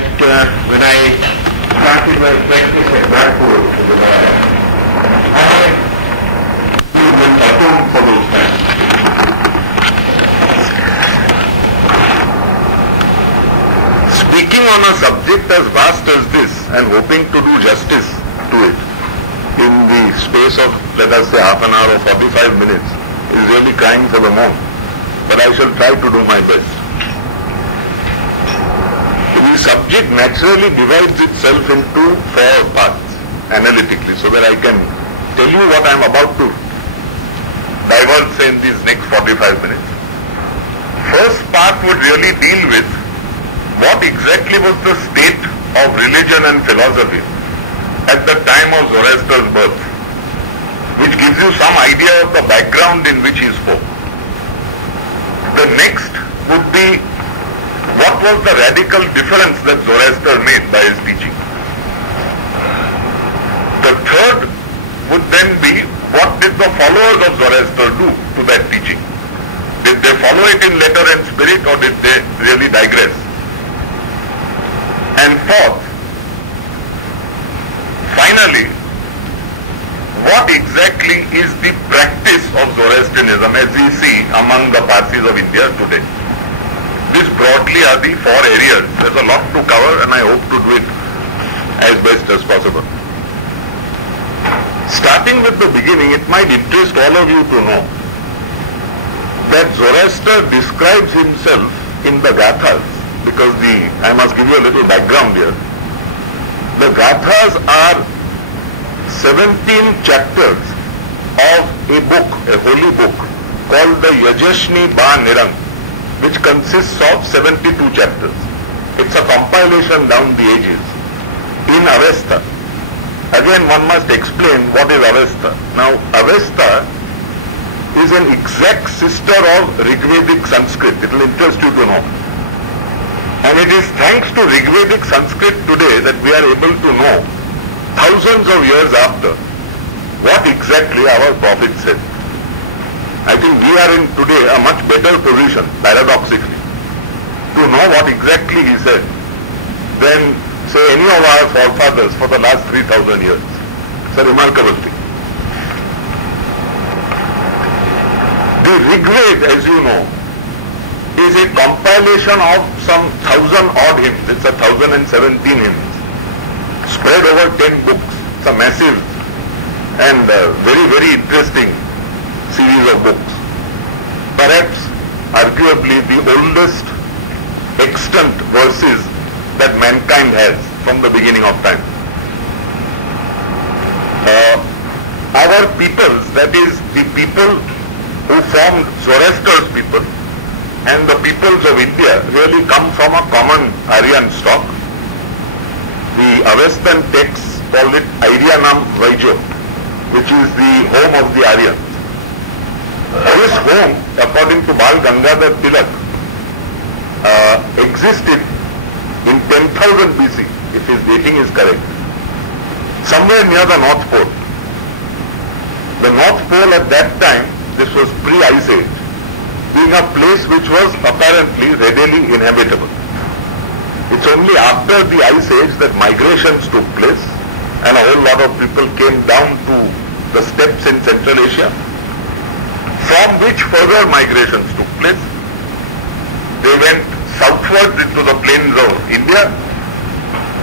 that when I started my practice at Nagpur, I went alone for those times. Speaking on a subject as vast as this and hoping to do justice to it in the space of, let us say, half an hour or 45 minutes is really crying for the moon. But I shall try to do my best. The subject naturally divides itself into 4 parts analytically, so that I can tell you what I am about to divulge say in these next 45 minutes. First part would really deal with what exactly was the state of religion and philosophy at the time of Zoroaster's birth, which gives you some idea of the background in which he spoke. The next would be what was the radical difference that Zoroaster made by his teaching. The third would then be what did the followers of Zoroaster do to that teaching. Did they follow it in letter and spirit, or did they really digress? And fourth, finally, what exactly is the practice of Zoroastrianism as we see among the Parsis of India today? These broadly are the 4 areas. There's a lot to cover and I hope to do it as best as possible. Starting with the beginning, it might interest all of you to know that Zoroaster describes himself in the Gathas, because I must give you a little background here. The Gathas are 17 chapters of a book, a holy book, called the Yajashni Ba Nirang, which consists of 72 chapters. It's a compilation down the ages in Avesta. Again, one must explain what is Avesta. Now, Avesta is an exact sister of Rigvedic Sanskrit. It will interest you to know. And it is thanks to Rigvedic Sanskrit today that we are able to know, thousands of years after, what exactly our prophet said. I think we are in today a much better position, paradoxically, to know what exactly he said than, say, any of our forefathers for the last 3,000 years. It's a remarkable thing. The Rigveda, as you know, is a compilation of some 1,000 odd hymns. It's 1,017 hymns, spread over 10 books. It's a massive and very, very interesting series of books. Perhaps, arguably, the oldest extant verses that mankind has from the beginning of time. Our peoples, that is, the people who formed Zoroaster's people, and the peoples of India really come from a common Aryan stock. The Avestan texts call it Aryanam Vaijo, which is the home of the Aryans. This home, according to Bal Gangadhar Tilak, existed in 10,000 BC, if his dating is correct, somewhere near the North Pole. The North Pole at that time, this was pre-Ice Age, being a place which was apparently readily inhabitable. It's only after the Ice Age that migrations took place and a whole lot of people came down to the steppes in Central Asia, from which further migrations took place. They went southwards into the plains of India,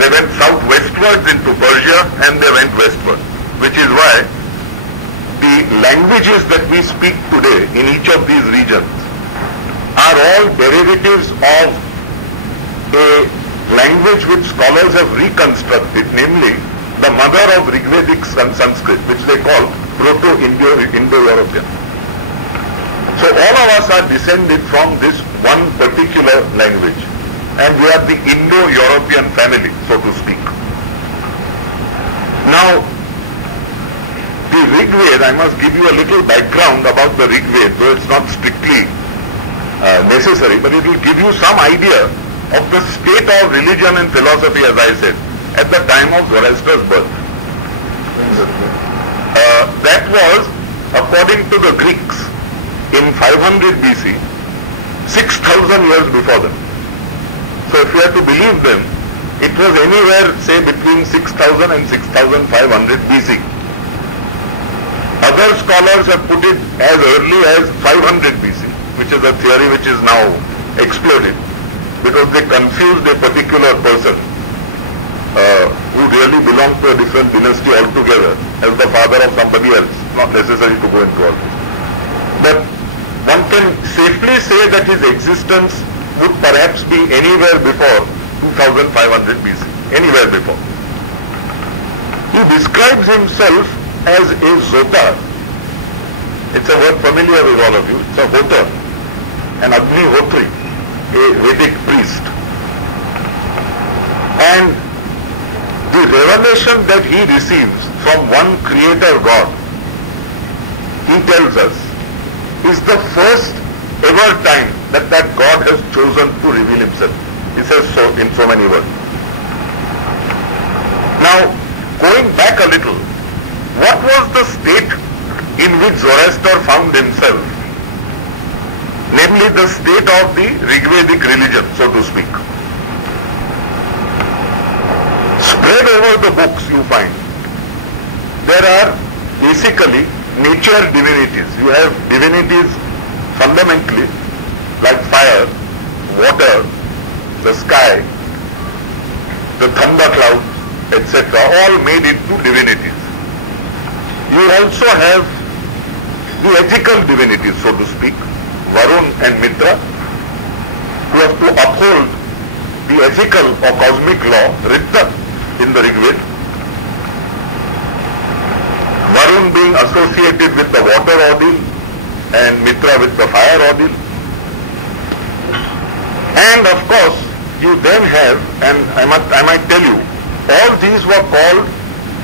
they went southwestwards into Persia, and they went westward, which is why the languages that we speak today in each of these regions are all derivatives of a language which scholars have reconstructed, namely the mother of Rigvedic Sanskrit, which they call Proto-Indo-European. So all of us are descended from this one particular language, and we are the Indo-European family, so to speak. Now, the Rigveda, I must give you a little background about the Rigveda, though it's not strictly necessary, but it will give you some idea of the state of religion and philosophy, as I said, at the time of Zoroaster's birth. That was, according to the Greeks, in 500 BC, 6,000 years before them. So if you have to believe them, it was anywhere, say, between 6000 and 6500 BC. Other scholars have put it as early as 500 BC, which is a theory which is now exploded, because they confused a particular person who really belonged to a different dynasty altogether as the father of somebody else. Not necessary to go into all this. But one can safely say that his existence would perhaps be anywhere before 2500 BC, anywhere before. He describes himself as a Zotar. It's a word familiar with all of you. It's a Hotar, an Agnihotri, a Vedic priest. And the revelation that he receives from one creator God, he tells us, is the first ever time that that God has chosen to reveal himself. He says so in so many words. Now, going back a little, what was the state in which Zoroaster found himself? Namely, the state of the Rigvedic religion, so to speak. Spread over the books you find, there are basically nature divinities. You have divinities fundamentally like fire, water, the sky, the thunder clouds, etc., all made into divinities. You also have the ethical divinities, so to speak, Varun and Mitra, who have to uphold the ethical or cosmic law written in the Rigveda. Varun being associated with the water ordeal and Mitra with the fire ordeal. And of course, you then have, and I might tell you, all these were called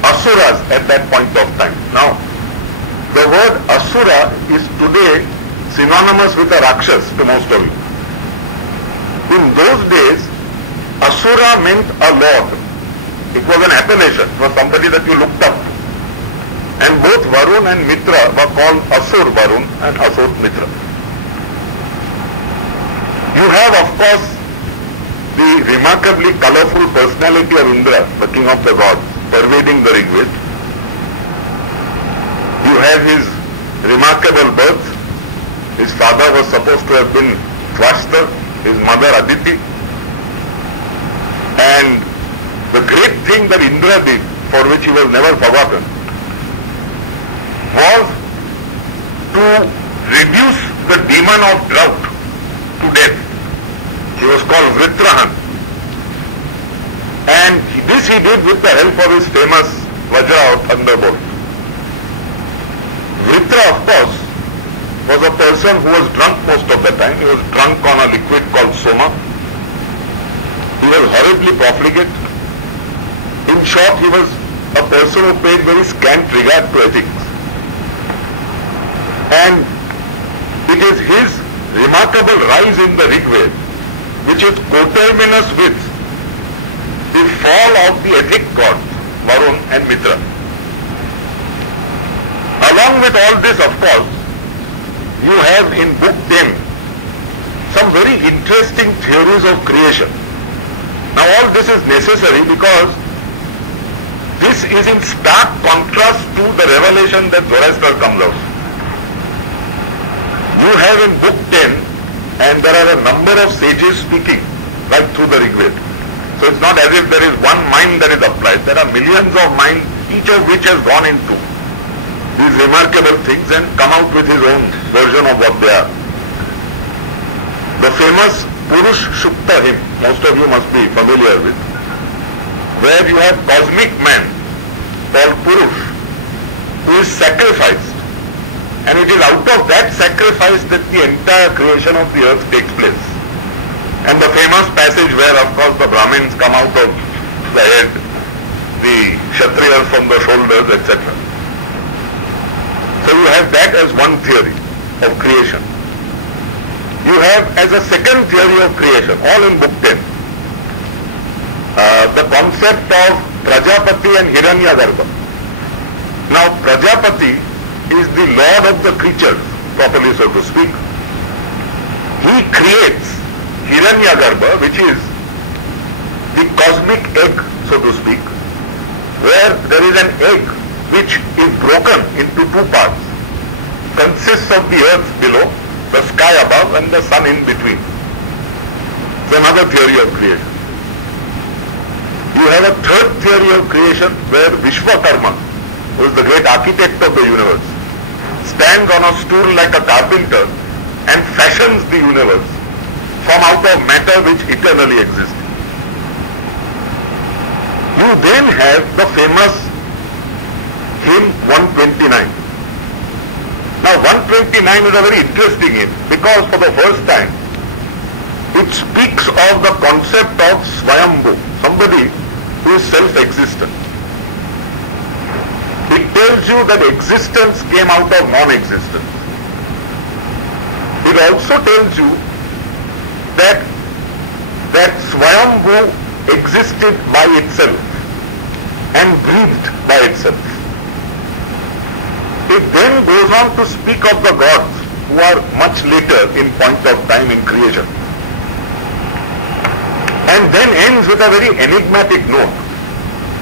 Asuras at that point of time. Now, the word Asura is today synonymous with a Rakshas to most of you. In those days, Asura meant a lord. It was an appellation. It was somebody that you looked up to. And both Varun and Mitra were called Asur Varun and Asur Mitra. You have, of course, the remarkably colorful personality of Indra, the king of the gods, pervading the Rigveda. You have his remarkable birth. His father was supposed to have been Tvashta, his mother Aditi. And the great thing that Indra did, for which he was never forgotten, was to reduce the demon of drought to death. He was called Vritrahan. And this he did with the help of his famous Vajra or thunderbolt. Vritra, of course, was a person who was drunk most of the time. He was drunk on a liquid called Soma. He was horribly profligate. In short, he was a person who paid very scant regard to ethics. And it is his remarkable rise in the Rigveda which is coterminous with the fall of the ethic gods, Varun and Mitra. Along with all this, of course, you have in book 10 some very interesting theories of creation. Now all this is necessary because this is in stark contrast to the revelation that Zoroaster comes out. You have in book 10, and there are a number of sages speaking right through the Rigveda. So it's not as if there is one mind that is applied. There are millions of minds, each of which has gone into these remarkable things and come out with his own version of what they are. The famous Purush Shukta hymn, most of you must be familiar with, where you have cosmic man called Purush, who is sacrificed. And it is out of that sacrifice that the entire creation of the earth takes place. And the famous passage where, of course, the Brahmins come out of the head, the Kshatriyas from the shoulders, etc. So you have that as one theory of creation. You have as a second theory of creation, all in book 10, the concept of Prajapati and Hiranyagarbha. Now Prajapati is the lord of the creatures, properly so to speak. He creates Hiranyagarbha, which is the cosmic egg, so to speak, where there is an egg which is broken into two parts, consists of the earth below, the sky above and the sun in between. It's another theory of creation. You have a third theory of creation where Vishwakarma, who is the great architect of the universe, stands on a stool like a carpenter and fashions the universe from out of matter which eternally exists. You then have the famous hymn 129. Now 129 is a very interesting hymn because for the first time it speaks of the concept of Swayambhu, somebody who is self-existent. It tells you that existence came out of non-existence. It also tells you that Swayambhu existed by itself and breathed by itself. It then goes on to speak of the gods who are much later in point of time in creation. And then ends with a very enigmatic note.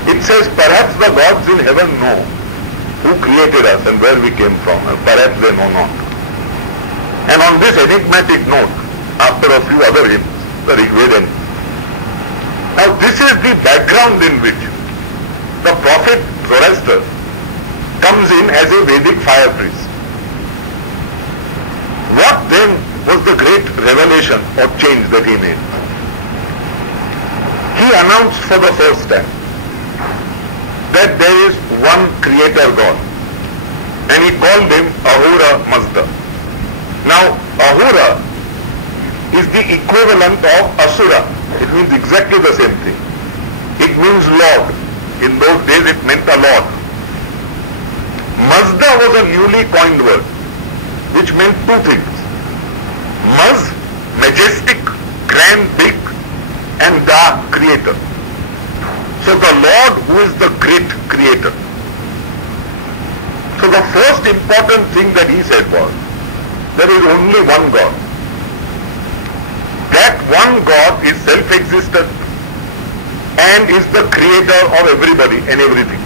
It says, perhaps the gods in heaven know who created us and where we came from, and perhaps they know not. And on this enigmatic note, after a few other hymns, the Rigveda ends. Now this is the background in which the prophet Zoroaster comes in as a Vedic fire priest. What then was the great revelation or change that he made? He announced for the first time that there is one creator God, and he called him Ahura Mazda. Now Ahura is the equivalent of Asura. It means exactly the same thing. It means Lord. In those days it meant a Lord. Mazda was a newly coined word which meant two things. Maz, majestic, grand, big, and Da, creator. So the Lord who is the great creator. So the first important thing that he said was, there is only one God. That one God is self-existent and is the creator of everybody and everything.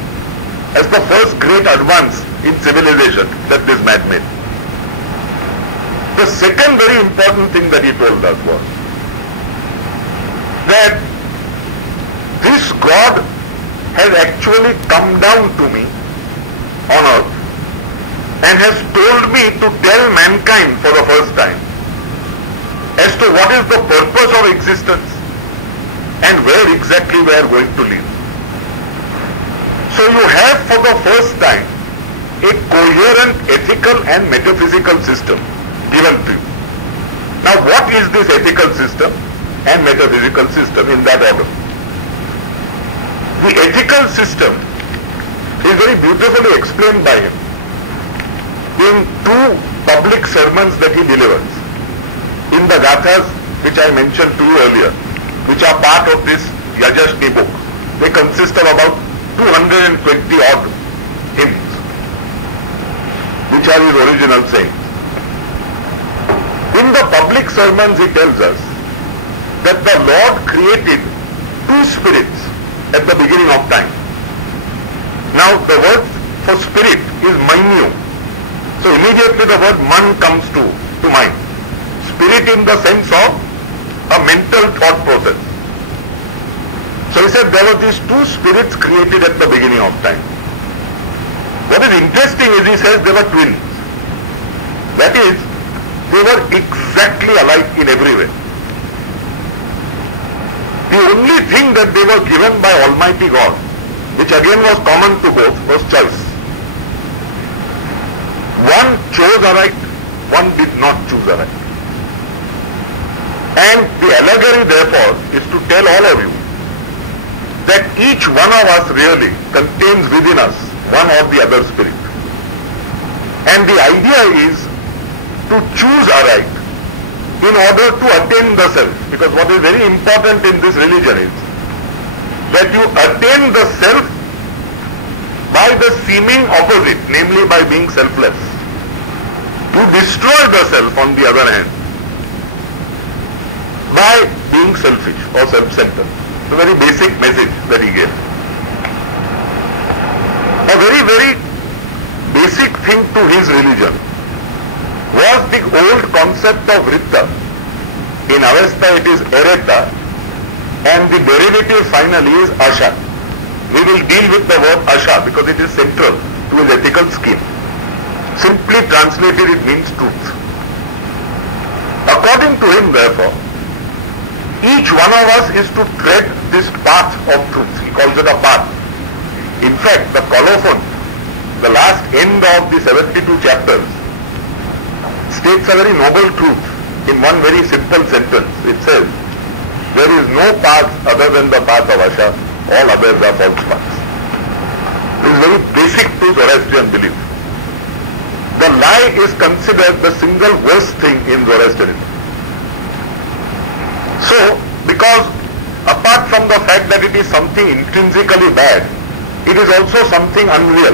As the first great advance in civilization that this man made. The second very important thing that he told us was that this God has actually come down to me on earth and has told me to tell mankind for the first time as to what is the purpose of existence and where exactly we are going to live. So you have for the first time a coherent ethical and metaphysical system given to you. Now what is this ethical system and metaphysical system in that order? The ethical system is very beautifully explained by him in two public sermons that he delivers. In the Gathas which I mentioned to you earlier, which are part of this Yajashni book. They consist of about 220 odd hymns, which are his original sayings. In the public sermons he tells us that the Lord created two spirits at the beginning of time. Now the word for spirit is mainyu. So immediately the word man comes to mind. Spirit in the sense of a mental thought process. So he said there were these two spirits created at the beginning of time. What is interesting is he says they were twins. That is, they were exactly alike in every way. The only thing that they were given by Almighty God, which again was common to both, was choice. One chose aright, one did not choose aright. And the allegory therefore is to tell all of you that each one of us really contains within us one or the other spirit. And the idea is to choose aright in order to attain the self. Because what is very important in this religion is that you attain the self by the seeming opposite, namely by being selfless. You destroy the self on the other hand by being selfish or self-centered. The very basic message that he gave. A very, very basic thing to his religion was the old concept of Ritta. In Avesta it is Ereta, and the derivative finally is Asha. We will deal with the word Asha because it is central to his ethical scheme. Simply translated, it means truth. According to him, therefore, each one of us is to tread this path of truth. He calls it a path. In fact, the colophon, the last end of the 72 chapters, states a very noble truth in one very simple sentence. It says, there is no path other than the path of Asha, all others are false paths. This is very basic to Zoroastrian belief. The lie is considered the single worst thing in Zoroastrianism. So, because apart from the fact that it is something intrinsically bad, it is also something unreal.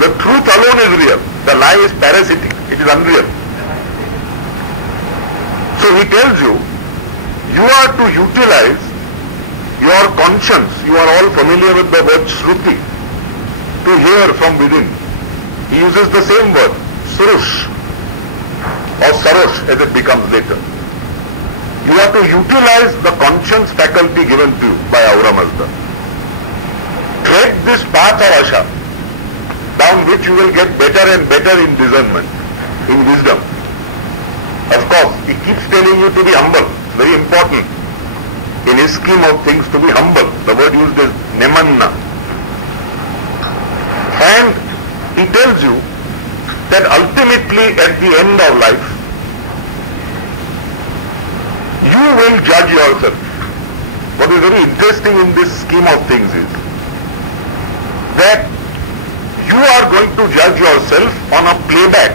The truth alone is real. The lie is parasitic. It is unreal. So he tells you, you are to utilize your conscience. You are all familiar with the word Shruti, to hear from within. He uses the same word, Surush, or Sarosh as it becomes later. You have to utilize the conscience faculty given to you by Aura Mazda. Tread this path of Asha, down which you will get better and better in discernment, in wisdom. Of course, he keeps telling you to be humble. Very important in his scheme of things to be humble. The word used is nemanna. And he tells you that ultimately at the end of life, you will judge yourself. What is very interesting in this scheme of things is that you are going to judge yourself on a playback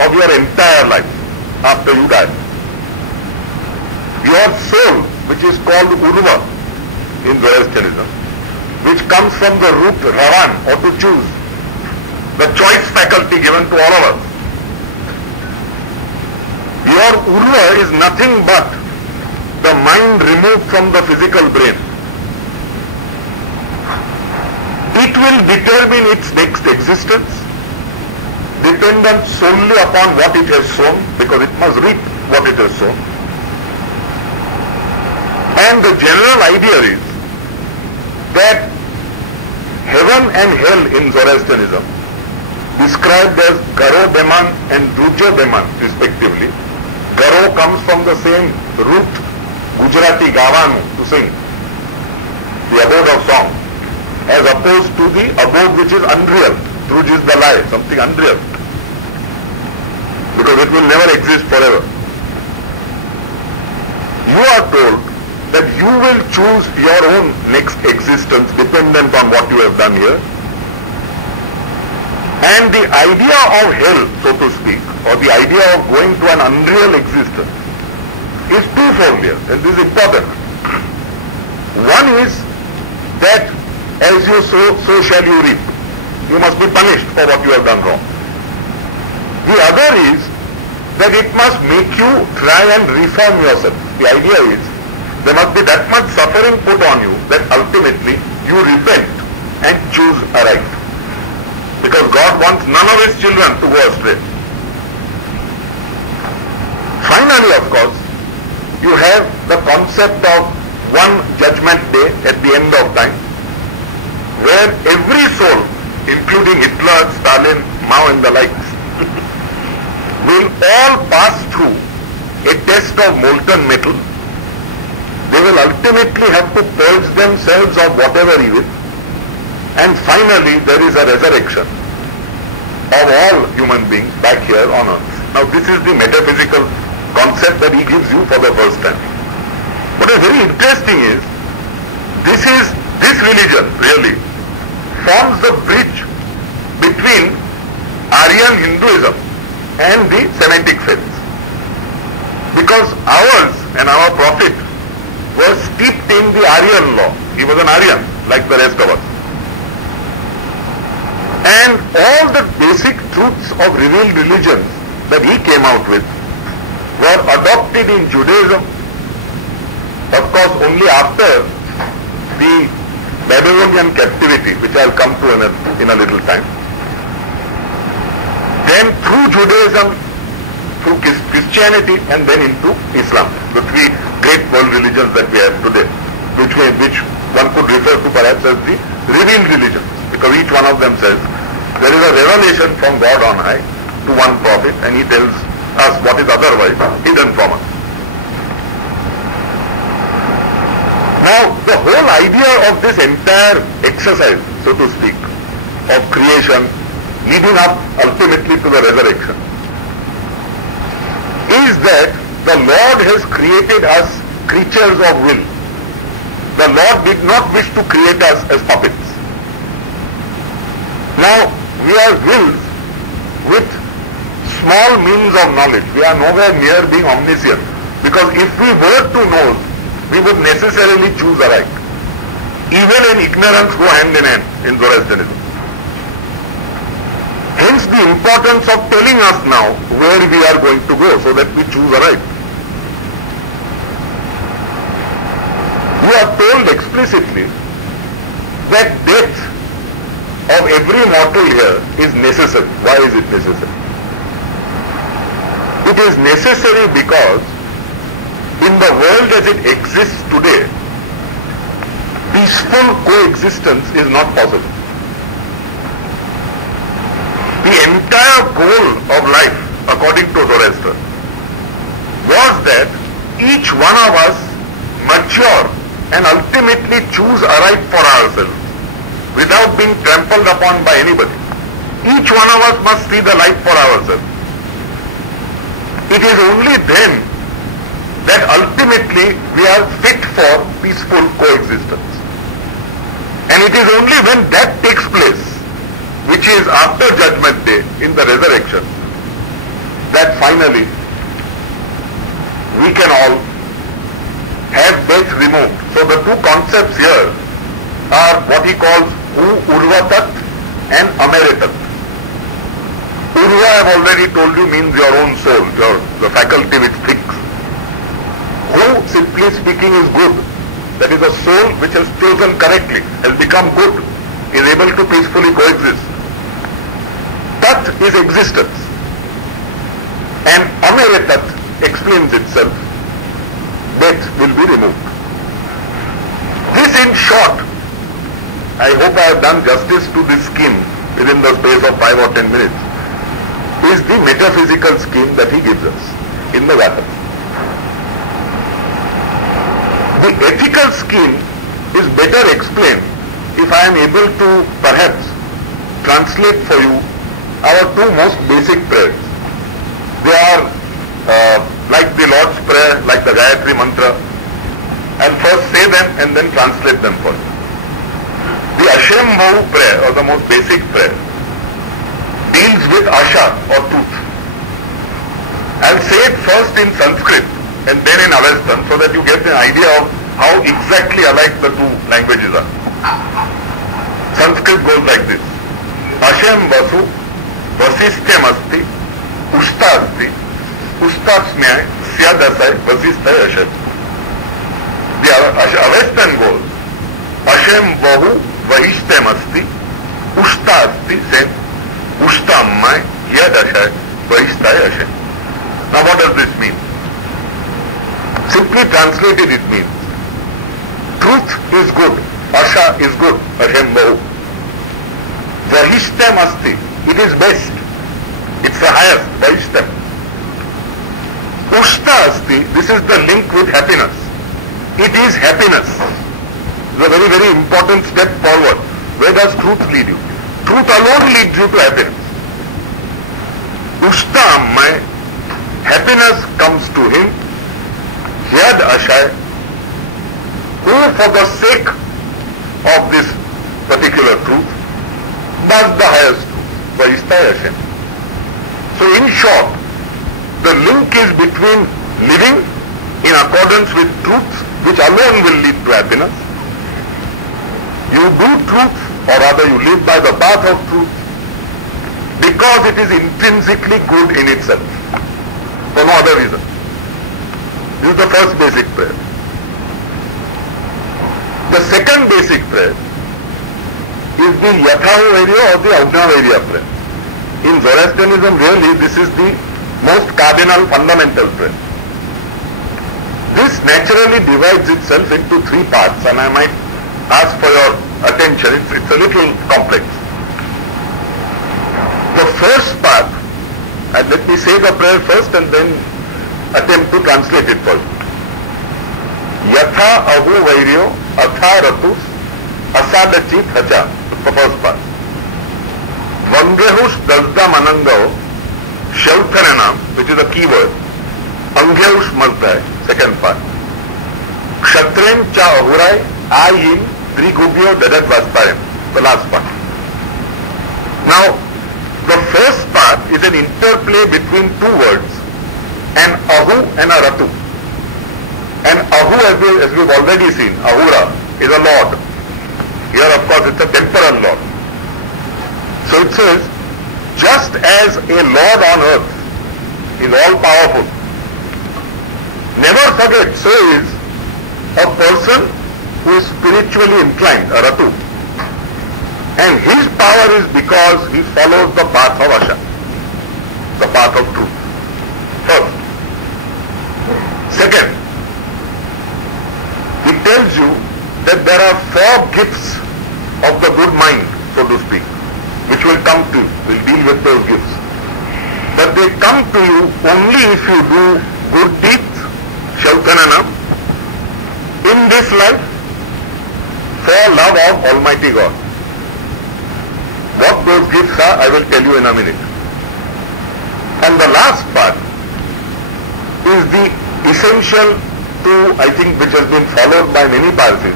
of your entire life after you die. Your soul, which is called Urva in Zoroastrianism, which comes from the root Ravan, or to choose, the choice faculty given to all of us. Your Urva is nothing but the mind removed from the physical brain. It will determine its next existence, dependent solely upon what it has sown, because it must reap what it has sown. And the general idea is that heaven and hell in Zoroastrianism, described as Garo Deman and Druja Deman respectively. Garo comes from the same root Gujarati Gavanu, to sing, the abode of song, as opposed to the abode which is unreal. Druj is the lie, something unreal, because it will never exist forever. You are told that you will choose your own next existence dependent on what you have done here. And the idea of hell, so to speak, or the idea of going to an unreal existence is twofold here, and this is important. One is that as you sow, so shall you reap. You must be punished for what you have done wrong. The other is that it must make you try and reform yourself. The idea is there must be that much suffering put on you that ultimately you repent and choose aright. Because God wants none of His children to go astray. Finally, of course, you have the concept of one judgment day at the end of time, where every soul, including Hitler, Stalin, Mao and the likes, will all pass through a test of molten metal. They will ultimately have to purge themselves of whatever evil, and finally there is a resurrection of all human beings back here on earth. Now this is the metaphysical concept that he gives you for the first time. What is very interesting is, this religion really forms the bridge between Aryan Hinduism and the Semitic faiths. Because ours and our prophet were steeped in the Aryan law. He was an Aryan, like the rest of us. And all the basic truths of revealed religions that he came out with were adopted in Judaism, Of course, only after the Babylonian captivity, which I'll come to in a little time. Then through Judaism, through Christianity, and then into Islam, the three great world religions that we have today, which one could refer to perhaps as the revealed religions, because each one of them says there is a revelation from God on high to one prophet, and he tells us what is otherwise hidden from us. Now, the whole idea of this entire exercise, so to speak, of creation, leading up ultimately to the resurrection, is that the Lord has created us creatures of will. The Lord did not wish to create us as puppets. Now, we are wills with small means of knowledge. We are nowhere near being omniscient, because if we were to know, we would necessarily choose aright. Evil and ignorance go hand in hand in Zoroastrianism. Hence the importance of telling us now where we are going to go, so that we choose aright. We are told explicitly that death of every mortal here is necessary. Why is it necessary? It is necessary because in the world as it exists today, peaceful coexistence is not possible. The entire goal of life, according to Zoroaster, was that each one of us mature and ultimately choose aright for ourselves without being trampled upon by anybody. Each one of us must see the light for ourselves. It is only then that ultimately we are fit for peaceful coexistence. And it is only when that takes place, which is after Judgment Day, in the resurrection, that finally we can all have death removed. So the two concepts here are what he calls Urvatat and Ameritat. Urva, I have already told you, means your own soul, the faculty which thinks. Who, simply speaking, is good. That is a soul which has chosen correctly, has become good, is able to peacefully coexist. Tat is existence. And Ameritat explains itself. Death will be removed. This, in short, I hope I have done justice to this scheme within the space of 5 or 10 minutes, is the metaphysical scheme that he gives us in the Vata. The ethical scheme is better explained if I am able to perhaps translate for you our two most basic prayers. They are like the Lord's Prayer, like the Gayatri Mantra. I'll first say them and then translate them for you. The Ashambhavu prayer, or the most basic prayer, deals with Asha, or truth. I'll say it first in Sanskrit and then in Avestan, so that you get an idea of how exactly alike the two languages are. Sanskrit goes like this. Ashambhavu vasishyam asti ushta asti ustasmyai syadasai vasisthai asham. The Avestan goes Ashambhavu vahishyam asti ushta asti same Ushtammai yadashai vahisthai asham. Now what does this mean? Simply translated, it means truth is good, Asha is good, Ashambhavu. Vahishyam asti, it is best, it's the highest, Vahishyam. Ushta asti, this is the link with happiness. It is happiness. It's a very, very important step forward. Where does truth lead you? Truth alone leads you to happiness. Ushtammai, happiness comes to him. Yad ashai, who for the sake of this particular truth does the highest truth, Vahisthai asham. So in short, the link is between living in accordance with truth, which alone will lead to happiness. You do truth, or rather you live by the path of truth, because it is intrinsically good in itself, for no other reason. This is the first basic prayer. second basic prayer is the Yatha-Vairya or the Ajna-Vairya prayer. In Zoroastrianism, really, this is the most cardinal, fundamental prayer. This naturally divides itself into three parts, and I might ask for your attention. It's a little complex. The first part, and let me say the prayer first and then attempt to translate it for you. Yatha ahu vairyo atha ratus asadachit hacha. The first part. Vangehush dasda manangao shauthanana, which is a key word. Angeush marta hai, second part. Kshatrem cha ahurai ayin trigubyo dadat vastayam, the last part. Now, the first part is an interplay between two words, an ahu and a ratu. And ahu, as we've already seen, ahura, is a lord. Here, of course, it's a temporal lord. So it says, just as a lord on earth is all-powerful, never forget, so is a person who is spiritually inclined, a ratu. And his power is because he follows the path of Asha, the path of truth. First. Second, it tells you that there are four gifts of the good mind, so to speak, which will come to you. We'll deal with those gifts. But they come to you only if you do good deeds, Shautanana, in this life, for love of Almighty God. What those gifts are, I will tell you in a minute. And the last part is the essential to, I think, which has been followed by many Parsis,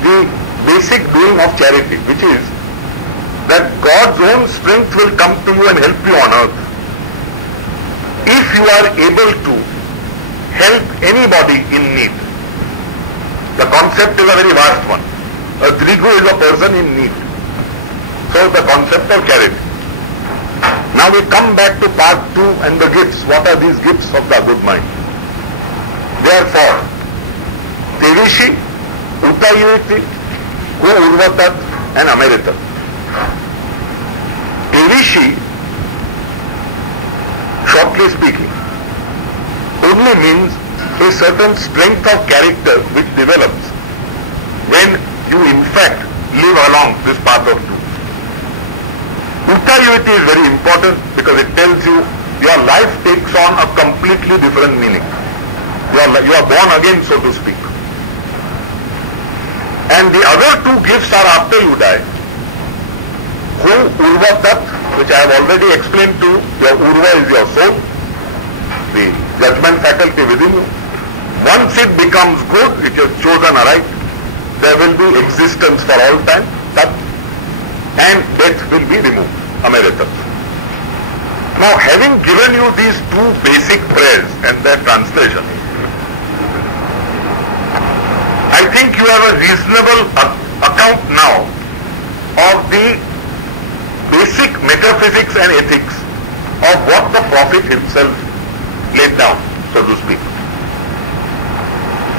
the basic doing of charity, which is that God's own strength will come to you and help you on earth if you are able to help anybody in need. The concept is a very vast one. A Drigu is a person in need. So the concept of charity. Now we come back to part 2 and the gifts. What are these gifts of the good mind? Therefore, Tevishi, Utayuti, Urvatat and Ameritat. Tevishi, shortly speaking, only means a certain strength of character which develops when you in fact live along this path of truth. Utayuti is very important because it tells you your life takes on a completely different meaning. You are born again, so to speak. And the other two gifts are after you die. Who Urvatat, which I have already explained to you. Your Urva is your soul, the judgment faculty within you. Once it becomes good, it is chosen aright, there will be existence for all time, and death will be removed, Ameritas. Now, having given you these two basic prayers and their translation, I think you have a reasonable account now of the basic metaphysics and ethics of what the Prophet himself laid down, so to speak.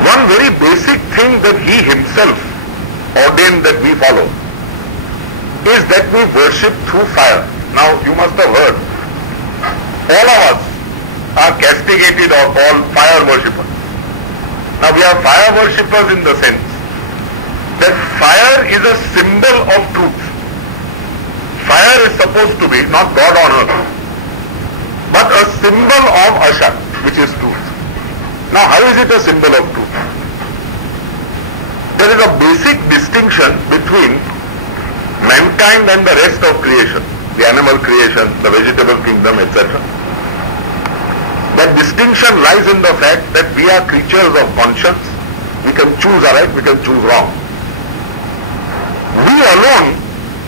One very basic thing that he himself ordained that we follow is that we worship through fire. Now you must have heard, all of us are castigated or called fire worshippers. Now we are fire worshippers in the sense that fire is a symbol of truth. Fire is supposed to be not God on earth, but a symbol of Asha, which is truth. Now how is it a symbol of truth? There is a basic distinction between mankind and the rest of creation, the animal creation, the vegetable kingdom, etc. That distinction lies in the fact that we are creatures of conscience. We can choose right, we can choose wrong. We alone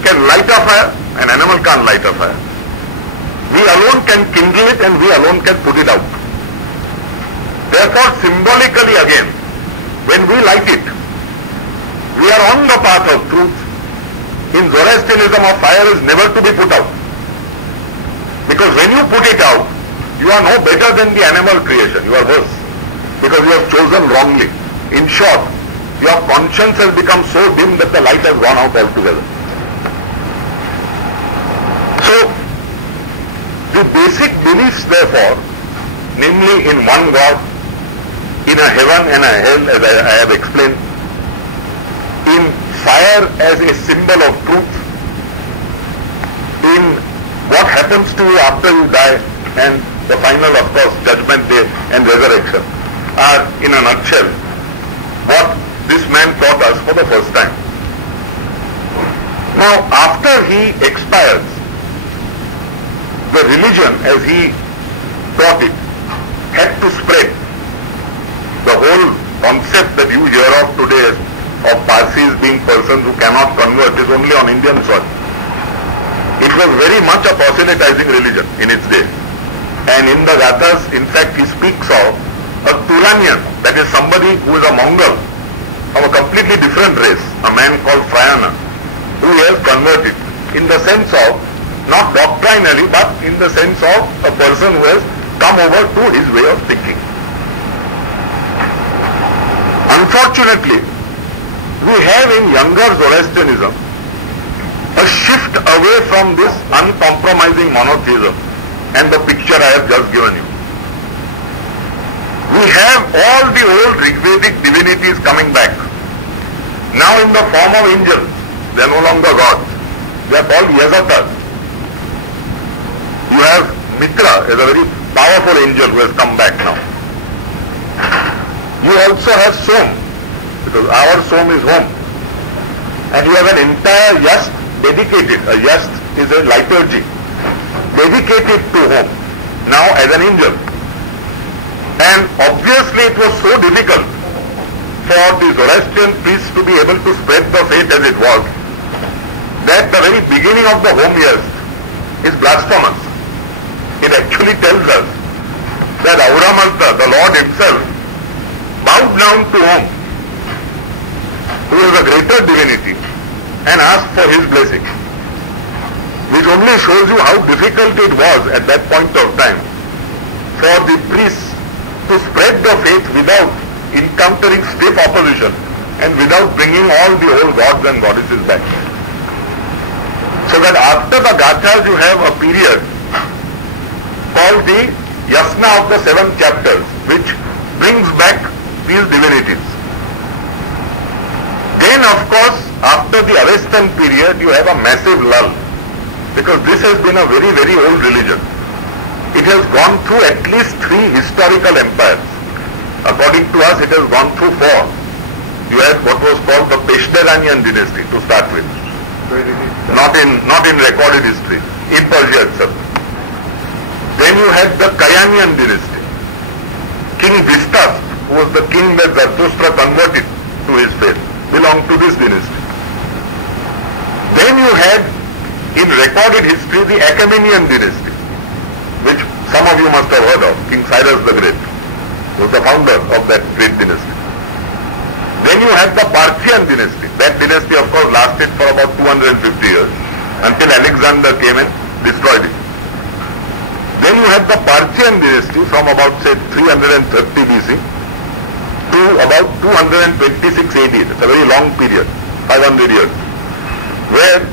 can light a fire, an animal can't light a fire. We alone can kindle it and we alone can put it out. Therefore, symbolically again, when we light it, we are on the path of truth. In Zoroastrianism, a fire is never to be put out. Because when you put it out, you are no better than the animal creation. You are worse. Because you have chosen wrongly. In short, your conscience has become so dim that the light has gone out altogether. So, the basic beliefs therefore, namely in one God, in a heaven and a hell as I have explained, in fire as a symbol of truth, in what happens to you after you die, and the final, of course, judgment day and resurrection, are in a nutshell what this man taught us for the first time. Now, after he expires, the religion as he taught it had to spread. The whole concept that you hear of today of Parsis being persons who cannot convert is only on Indian soil. It was very much a proselytizing religion in its day. And in the Gathas, in fact, he speaks of a Turanian, that is somebody who is a Mongol, of a completely different race, a man called Frayana, who has converted in the sense of, not doctrinally, but in the sense of a person who has come over to his way of thinking. Unfortunately, we have in younger Zoroastrianism a shift away from this uncompromising monotheism and the picture I have just given you. We have all the old Rigvedic divinities coming back. Now in the form of angels. They are no longer gods. They are called Yazatas. You have Mitra as a very powerful angel who has come back now. You also have Som, because our Som is home. And you have an entire Yast dedicated. A Yast is a liturgy dedicated to home, now as an angel. And obviously it was so difficult for the Zoroastrian priests to be able to spread the faith as it was, that the very beginning of the home Yast is blasphemous. It actually tells us that Auramanta, the Lord himself, bowed down to whom? Who is a greater divinity, and asked for his blessing. Which only shows you how difficult it was at that point of time for the priests to spread the faith without encountering stiff opposition and without bringing all the old gods and goddesses back. So that after the Gathas you have a period called the Yasna of the 7 chapters, which brings back these divinities. Then of course, after the Avestan period, you have a massive lull, because this has been a very, very old religion. It has gone through at least 3 historical empires. According to us, it has gone through 4. You had what was called the Peshdaranian dynasty to start with. Not in recorded history, in Persia itself. Then you had the Kayanian dynasty. King Vistas, who was the king that Zarathustra converted to his faith, belonged to this dynasty. Then you had, in recorded history, the Achaemenian dynasty, which some of you must have heard of. King Cyrus the Great was the founder of that great dynasty. Then you had the Parthian dynasty. That dynasty, of course, lasted for about 250 years until Alexander came and destroyed it. Then you had the Parthian dynasty from about, say, 330 BC to about 226 AD. It's a very long period, 500 years, where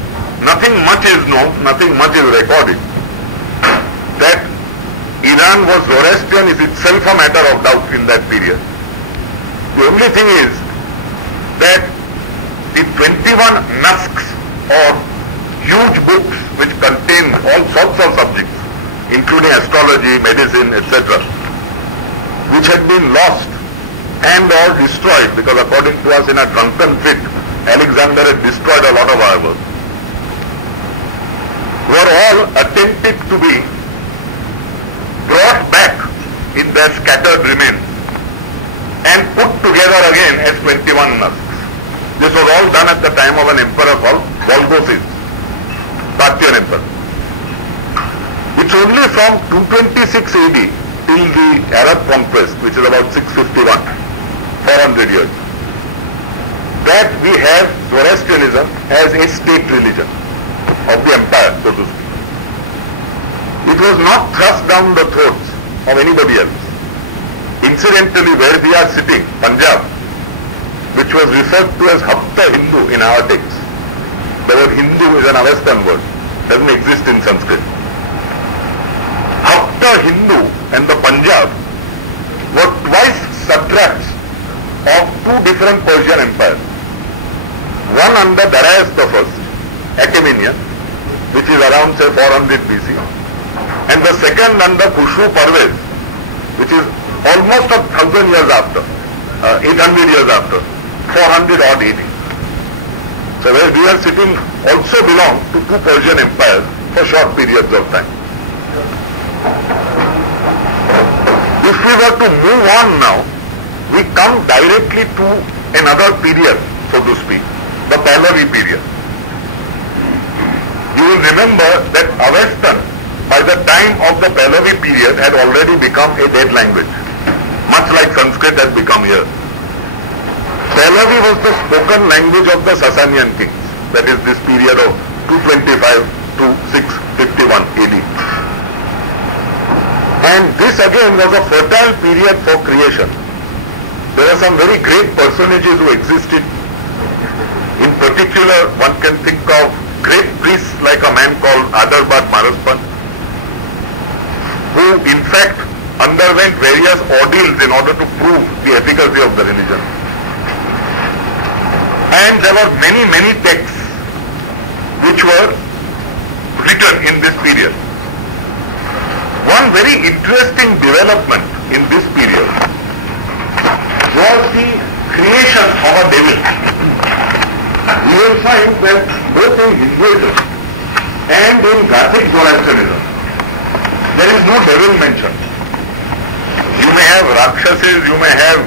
nothing much is known, nothing much is recorded. That Iran was Zoroastrian is itself a matter of doubt in that period. The only thing is that the 21 nusks or huge books which contain all sorts of subjects, including astrology, medicine, etc., which had been lost and or destroyed, because according to us in a drunken fit, Alexander had destroyed a lot of our work, were all attempted to be brought back in their scattered remains and put together again as 21 nusks. This was all done at the time of an emperor called Volgosis, Parthian emperor. It's only from 226 AD till the Arab conquest, which is about 651, 400 years, that we have Zoroastrianism as a state religion of the empire, so to speak. It was not thrust down the throats of anybody else. Incidentally, where we are sitting, Punjab, which was referred to as Hapta Hindu in our text. The word Hindu is an Avestan word, doesn't exist in Sanskrit. Hapta Hindu and the Punjab were twice satraps of two different Persian empires. One under Darius I, Achaemenian, which is around say 400 BC, and the second under Khusru Parvez, which is almost 1,000 years after, 800 years after, 400 odd AD. So where we are sitting also belong to two Persian empires for short periods of time. If we were to move on now, we come directly to another period, so to speak, the Pahlavi period. You will remember that Avestan, by the time of the Pahlavi period, had already become a dead language, much like Sanskrit has become here. Pahlavi was the spoken language of the Sasanian kings, that is this period of 225 to 651 AD. And this again was a fertile period for creation. There are some very great personages who existed. In particular, one can think of great priests like a man called Adarbat Maraspan, who in fact underwent various ordeals in order to prove the efficacy of the religion. And there were many texts which were written in this period. One very interesting development in this period was the creation of a devil. You will find that both in Hinduism and in Gothic Zoroastrianism, there is no devil mentioned. You may have Rakshasis, you may have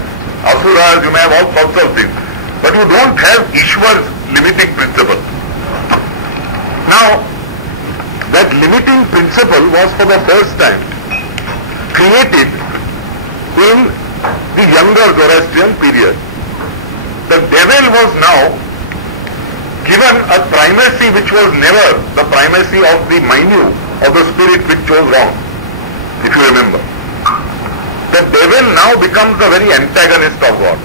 Asuras, you may have all sorts of things, but you don't have Ishwar's limiting principle. Now, that limiting principle was for the first time created in the younger Zoroastrian period. The devil was now given a primacy which was never the primacy of the Manu, or the spirit which chose wrong, if you remember. The devil now becomes the very antagonist of God.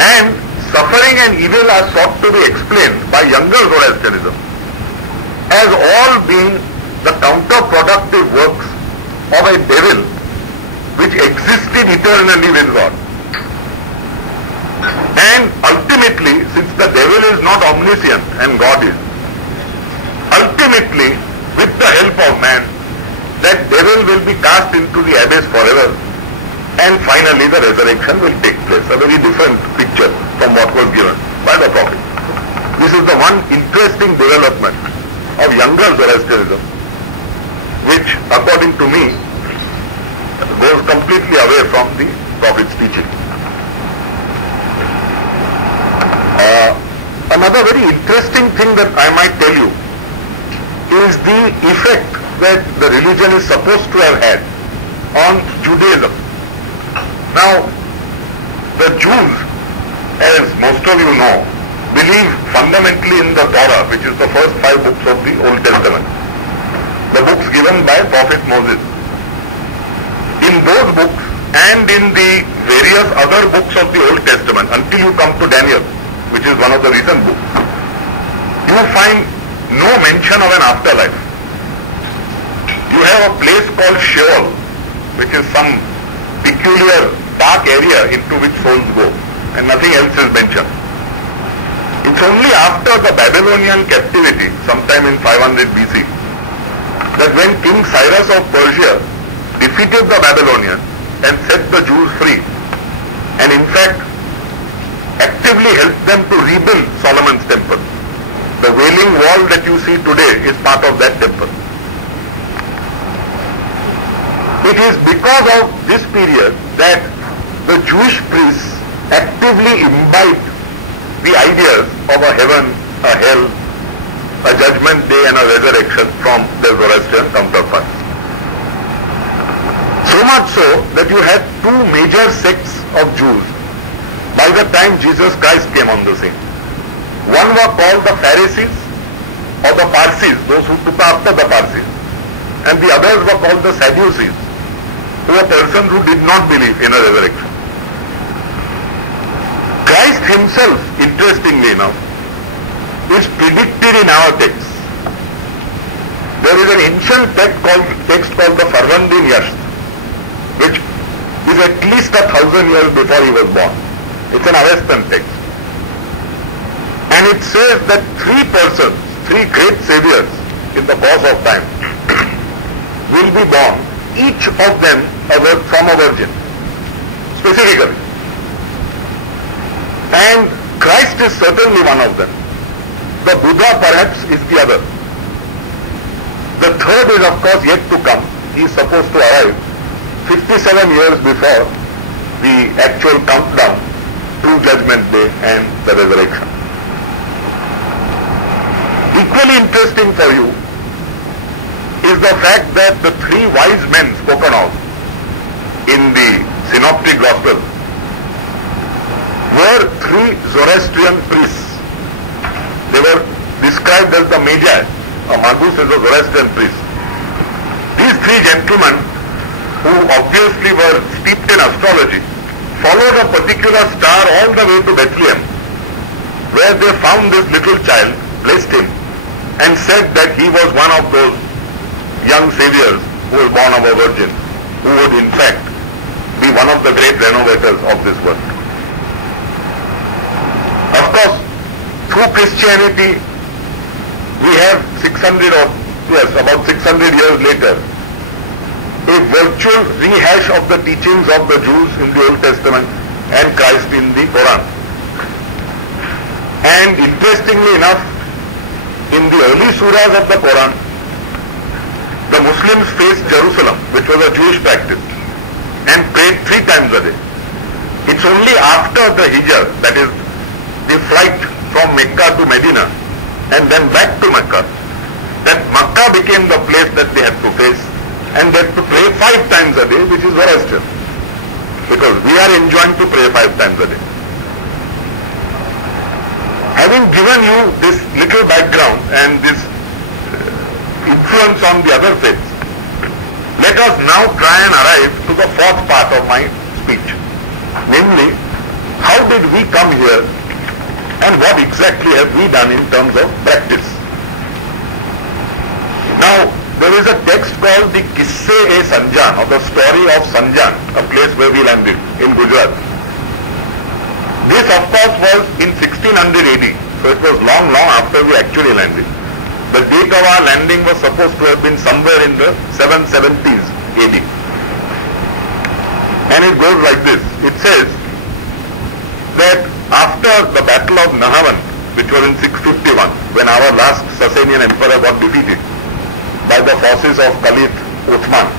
And suffering and evil are sought to be explained by younger Zoroastrianism as all being the counterproductive works of a devil which existed eternally with God. And ultimately, since the devil is not omniscient and God is, ultimately, with the help of man, that devil will be cast into the abyss forever, and finally the resurrection will take place. A very different picture from what was given by the prophet. This is the one interesting development of younger Zoroastrianism, which according to me goes completely away from the prophet's teaching. Another very interesting thing that I might tell you is the effect that the religion is supposed to have had on Judaism. Now, the Jews, as most of you know, believe fundamentally in the Torah, which is the first 5 books of the Old Testament, the books given by Prophet Moses. In those books and in the various other books of the Old Testament, until you come to Daniel, which is one of the recent books, you find no mention of an afterlife. You have a place called Sheol, which is some peculiar dark area into which souls go, and nothing else is mentioned. It's only after the Babylonian captivity, sometime in 500 BC, that when King Cyrus of Persia defeated the Babylonians and set the Jews free, and in fact actively helped them to rebuild Solomon's temple. The Wailing Wall that you see today is part of that temple. It is because of this period that the Jewish priests actively imbibed the ideas of a heaven, a hell, a judgment day and a resurrection from their Zoroastrian counterparts. So much so that you had 2 major sects of Jews by the time Jesus Christ came on the scene. One were called the Pharisees or the Parsis, those who took after the Parsis, and the others were called the Sadducees, who were persons who did not believe in a resurrection. Christ himself, interestingly enough, is predicted in our text. There is an ancient text called the Farvandin Yash, which is at least 1,000 years before he was born. It's an Avestan text. And it says that three persons, three great saviors in the course of time will be born, each of them from a virgin, specifically. And Christ is certainly one of them. The Buddha perhaps is the other. The third is of course yet to come. He is supposed to arrive 57 years before the actual countdown to Judgment Day and the resurrection. Equally interesting for you is the fact that the three wise men spoken of in the Synoptic Gospel were three Zoroastrian priests. They were described as the Magi. Magus is a Zoroastrian priest. These three gentlemen, who obviously were steeped in astrology, followed a particular star all the way to Bethlehem, where they found this little child, blessed him, and said that he was one of those young saviors who was born of a virgin, who would in fact be one of the great renovators of this world. Of course, through Christianity, we have about 600 years later, a virtual rehash of the teachings of the Jews in the Old Testament and Christ in the Quran. And interestingly enough, in the early surahs of the Quran, the Muslims faced Jerusalem, which was a Jewish practice, and prayed 3 times a day. It's only after the Hijr, that is the flight from Mecca to Medina and then back to Mecca, that Mecca became the place that they had to face, and they had to pray 5 times a day, which is Zoroastrian. Because we are enjoined to pray 5 times a day. Having given you this little background and this influence on the other faiths, let us now try and arrive to the fourth part of my speech. Namely, how did we come here and what exactly have we done in terms of practice? Now, there is a text called the Kisse-e-Sanjan, or the story of Sanjan, a place where we landed in Gujarat. This of course was in 1600 AD, so it was long after we actually landed. The date of our landing was supposed to have been somewhere in the 770s AD. And it goes like this. It says that after the Battle of Nahavan, which was in 651, when our last Sasanian emperor got defeated by the forces of Khalid Uthman,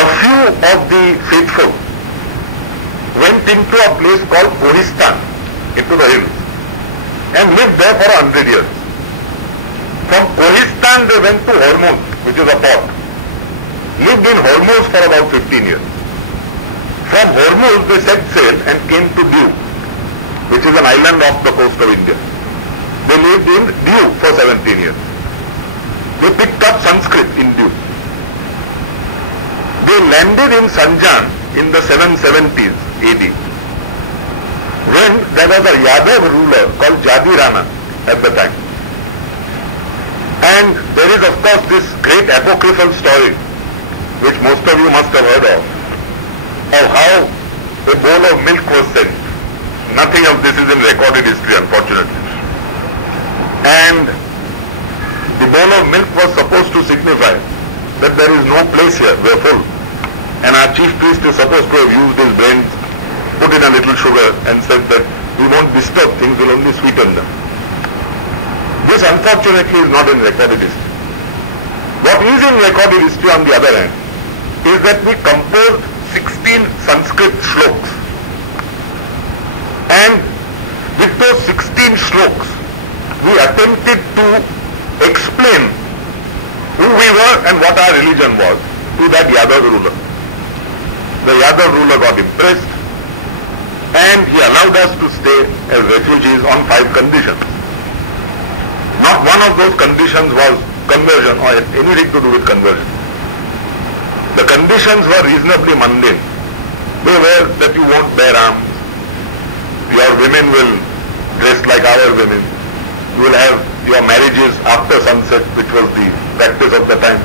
a few of the faithful went into a place called Kohistan, into the hills, and lived there for 100 years. From Kohistan they went to Hormuz, which is a port. Lived in Hormuz for about 15 years. From Hormuz they set sail and came to Diu, which is an island off the coast of India. They lived in Diu for 17 years. They picked up Sanskrit in Diu. They landed in Sanjan in the 770s AD, when there was a Yadav ruler called Jadi Rana at the time. And there is of course this great apocryphal story, which most of you must have heard of how a bowl of milk was sent. Nothing of this is in recorded history, unfortunately. And the bowl of milk was supposed to signify that there is no place here, we are full. And our chief priest is supposed to have used his brains, put in a little sugar and said that we won't disturb things, we'll only sweeten them. This unfortunately is not in recorded history. What is in recorded history on the other hand is that we composed 16 Sanskrit shlokas. And with those 16 shlokas, we attempted to explain who we were and what our religion was to that Yadav ruler. The Yadav ruler got impressed and he allowed us to stay as refugees on 5 conditions. Not one of those conditions was conversion or anything to do with conversion. The conditions were reasonably mundane. beware that you won't bear arms. Your women will dress like our women. You will have your marriages after sunset, which was the practice of the time.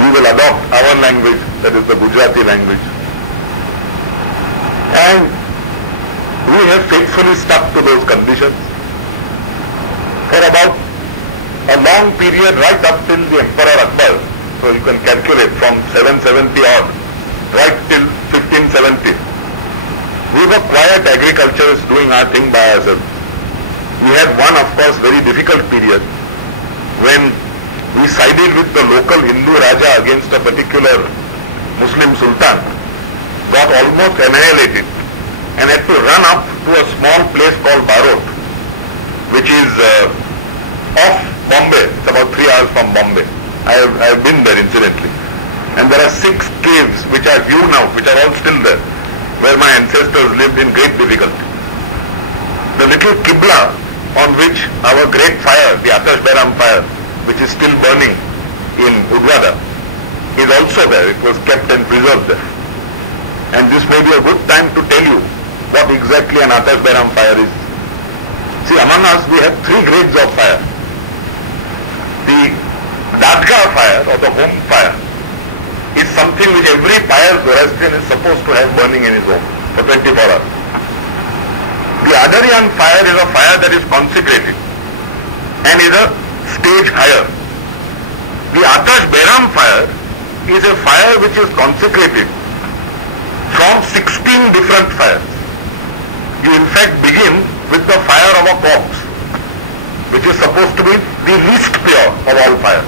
We will adopt our language, that is the Gujarati language. And we have faithfully stuck to those conditions for about a long period, right up till the Emperor Akbar. So you can calculate from 770 odd, right till 1570. We were quiet agriculturists doing our thing by ourselves. We had one, of course, very difficult period when we sided with the local Hindu Raja against a particular Muslim Sultan, got almost annihilated, and had to run up to a small place called Barot, which is off Bombay. It's about 3 hours from Bombay. I have been there incidentally. And there are 6 caves which I view now, which are all still there, where my ancestors lived in great difficulty. The little Qibla on which our great fire, the Atash Bairam fire, which is still burning in Udwada, is also there. It was kept and preserved there. And this may be a good time to tell you what exactly an Atash Bairam fire is. See, among us we have 3 grades of fire. The Dadga fire, or the home fire, is something which every pious Zoroastrian is supposed to have burning in his home for 24 hours. The Adarian fire is a fire that is consecrated and is a stage higher. The Atash Bairam fire is a fire which is consecrated from 16 different fires. You in fact begin with the fire of a corpse, which is supposed to be the least pure of all fire.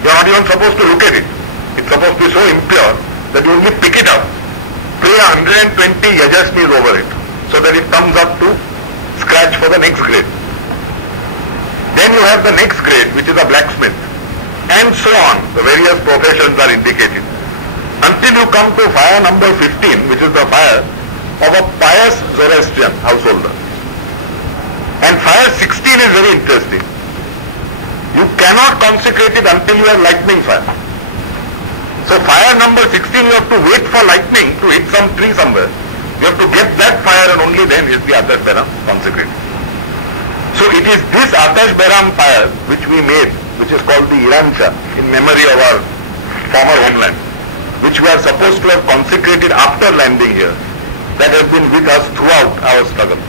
You are not even supposed to look at it. It's supposed to be so impure that you only pick it up, pray 120 yajasnis over it, so that it comes up to scratch for the next grade. Then you have the next grade, which is a blacksmith, and so on. The various professions are indicated, until you come to fire number 15, which is the fire of a pious Zoroastrian householder. And fire 16 is very interesting. You cannot consecrate it until you have lightning fire. So fire number 16, you have to wait for lightning to hit some tree somewhere. You have to get that fire, and only then is the Atash Bairam consecrated. So it is this Atash Bairam fire which we made, which is called the Iransha, in memory of our former homeland, which we are supposed to have consecrated after landing here, that has been with us throughout our struggle.